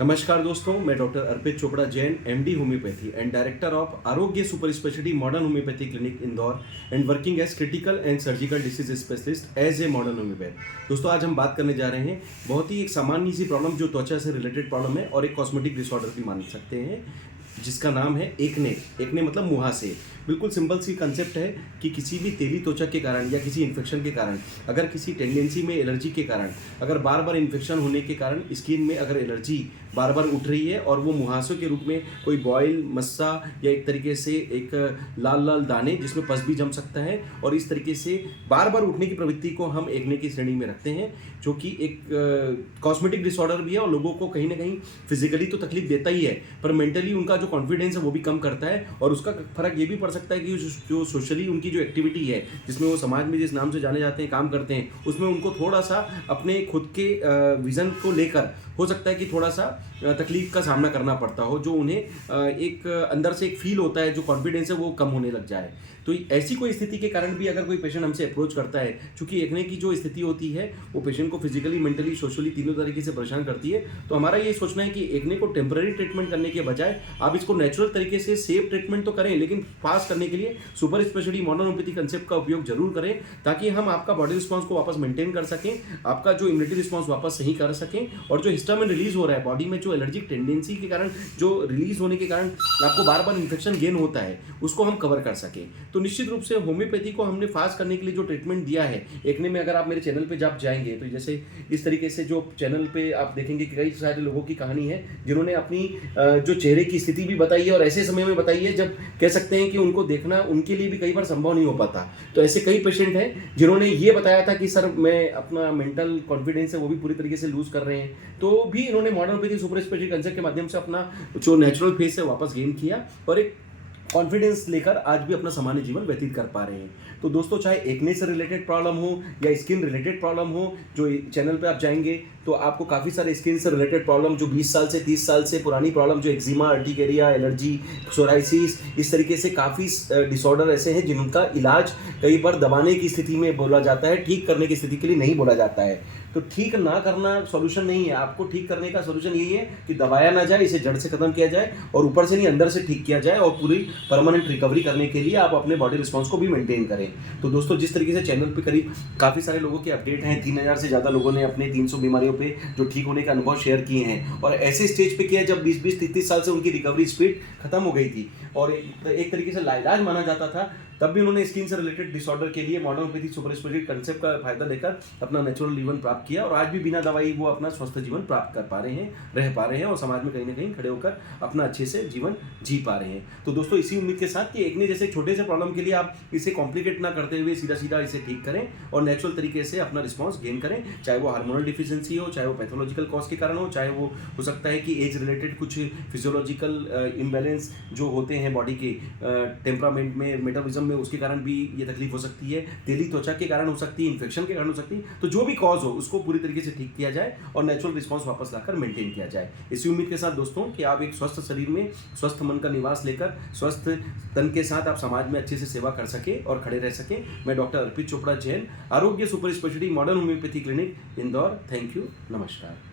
नमस्कार दोस्तों, मैं doctor Arpit Chopra Jain, MD homeopathy and director of Arogya super speciality modern homeopathy clinic Indore and working as critical and surgical disease specialist as a modern homeopath. दोस्तों, आज हम बात करने जा रहे हैं बहुत ही एक सामान्य सी प्रॉब्लम जो त्वचा से रिलेटेड प्रॉब्लम है और एक कॉस्मेटिक डिसऑर्डर भी मान सकते हैं, जिसका नाम है एक्ने। एक्ने मतलब मुहासे। बिल्कुल सिंपल सी कंसेप्ट है कि किसी भी तेली त्वचा के कारण या किसी इन्फेक्शन के कारण, अगर किसी टेंडेंसी में एलर्जी के कारण, अगर बार बार इन्फेक्शन होने के कारण स्किन में अगर एलर्जी बार बार उठ रही है और वो मुहासों के रूप में कोई बॉयल, मस्सा या एक तरीके से एक लाल लाल दाने जिसमें पस भी जम सकता है, और इस तरीके से बार बार उठने की प्रवृत्ति को हम एक्ने की श्रेणी में रखते हैं, जो कि एक कॉस्मेटिक डिसऑर्डर भी है और लोगों को कहीं ना कहीं फिजिकली तो तकलीफ देता ही है, पर मेंटली उनका जो कॉन्फिडेंस है वो भी कम करता है। और उसका फर्क ये भी पड़ सकता है कि जो सोशली उनकी जो एक्टिविटी है, जिसमें वो समाज में जिस नाम से जाने जाते हैं, काम करते हैं, उसमें उनको थोड़ा सा अपने खुद के विजन को लेकर हो सकता है कि थोड़ा सा तकलीफ का सामना करना पड़ता हो, जो उन्हें एक अंदर से एक फील होता है, जो कॉन्फिडेंस है वो कम होने लग जाए। तो ऐसी कोई स्थिति के कारण भी अगर कोई पेशेंट हमसे अप्रोच करता है, चूंकि एक्ने की जो स्थिति होती है वो पेशेंट को फिजिकली, मेंटली, सोशली तीनों तरीके से परेशान करती है, तो हमारा ये सोचना है कि एक्ने को टेम्पररी ट्रीटमेंट करने के बजाय आप इसको नेचुरल तरीके से सेफ ट्रीटमेंट तो करें, लेकिन पास करने के लिए super speciality modern homeopathy concept का उपयोग जरूर करें, ताकि हम आपका बॉडी रिस्पॉन्स को वापस मेंटेन कर सकें, आपका जो इम्यूनिटी रिस्पॉन्स वापस सही कर सकें, और जो हिस्टामिन रिलीज हो रहा है बॉडी में, जो एलर्जिक टेंडेंसी के कारण जो रिलीज होने के कारण आपको बार बार इन्फेक्शन गेन होता है, उसको हम कवर कर सकें। तो निश्चित रूप से होम्योपैथी को हमने फास्ट करने के लिए जो ट्रीटमेंट दिया है एक्ने में, अगर आप मेरे चैनल पे जब जाएंगे तो जैसे इस तरीके से जो चैनल पे आप देखेंगे कि कई सारे लोगों की कहानी है जिन्होंने अपनी जो चेहरे की स्थिति भी बताई है, और ऐसे समय में बताई है जब कह सकते हैं कि उनको देखना उनके लिए भी कई बार संभव नहीं हो पाता। तो ऐसे कई पेशेंट हैं जिन्होंने ये बताया था कि सर मैं अपना मेंटल कॉन्फिडेंस है वो भी पूरी तरीके से लूज कर रहे हैं, तो भी इन्होंने modern homeopathy super speciality concept के माध्यम से अपना जो नेचुरल फेस है वापस गेन किया और एक कॉन्फिडेंस लेकर आज भी अपना सामान्य जीवन व्यतीत कर पा रहे हैं। तो दोस्तों, चाहे एक्ने से रिलेटेड प्रॉब्लम हो या स्किन रिलेटेड प्रॉब्लम हो, जो चैनल पे आप जाएंगे तो आपको काफ़ी सारे स्किन से रिलेटेड प्रॉब्लम, जो 20 साल से 30 साल से पुरानी प्रॉब्लम, जो एक्जिमा, अर्टिकेरिया, एलर्जी, सोराइसिस, इस तरीके से काफ़ी डिसऑर्डर ऐसे हैं जिनका इलाज कई बार दबाने की स्थिति में बोला जाता है, ठीक करने की स्थिति के लिए नहीं बोला जाता है। तो ठीक ना करना सॉल्यूशन नहीं है, आपको ठीक करने का सॉल्यूशन यही है कि दबाया ना जाए, इसे जड़ से खत्म किया जाए और ऊपर से नहीं अंदर से ठीक किया जाए, और पूरी परमानेंट रिकवरी करने के लिए आप अपने बॉडी रिस्पॉन्स को भी मेंटेन करें। तो दोस्तों, जिस तरीके से चैनल पे करीब काफ़ी सारे लोगों के अपडेट हैं, 3000 से ज़्यादा लोगों ने अपने 300 बीमारियों पे जो ठीक होने का अनुभव शेयर किए हैं, और ऐसे स्टेज पे किया जब 20-20, 30-30 साल से उनकी रिकवरी स्पीड खत्म हो गई थी और एक तरीके से लाइलाज माना जाता था, तब भी उन्होंने स्किन से रिलेटेड डिसऑर्डर के लिए modern homeopathy super speciality concept का फायदा लेकर अपना नेचुरल जीवन प्राप्त किया, और आज भी बिना दवाई वो अपना स्वस्थ जीवन प्राप्त कर पा रहे हैं, रह पा रहे हैं, और समाज में कहीं ना कहीं खड़े होकर अपना अच्छे से जीवन जी पा रहे हैं। तो दोस्तों, इसी उम्मीद के साथ कि एक्ने जैसे छोटे से प्रॉब्लम के लिए आप इसे कॉम्प्लिकेट ना करते हुए सीधा सीधा इसे ठीक करें और नेचुरल तरीके से अपना रिस्पॉन्स गेन करें, चाहे वो हार्मोनल डिफिशियंसी हो, चाहे वो पैथोलॉजिकल कॉज के कारण हो, चाहे वो हो सकता है कि एज रिलेटेड कुछ फिजियोलॉजिकल इम्बैलेंस जो होते हैं बॉडी के टेम्परामेंट में, मेटाबॉलिज्म में, उसके कारण भी ये तकलीफ हो सकती है, तेली त्वचा के कारण हो सकती है, इन्फेक्शन के कारण हो सकती है। तो जो भी कॉज हो उसको पूरी तरीके से ठीक किया जाए और नेचुरल रिस्पांस वापस लाकर मेंटेन किया जाए। इसी उम्मीद के साथ दोस्तों कि आप एक स्वस्थ शरीर में स्वस्थ मन का निवास लेकर स्वस्थ तन के साथ आप समाज में अच्छे से सेवा कर सके और खड़े रह सके। मैं डॉक्टर अर्पित चोपड़ा जैन, आरोग्य super speciality modern homeopathy clinic Indore. Thank you, नमस्कार।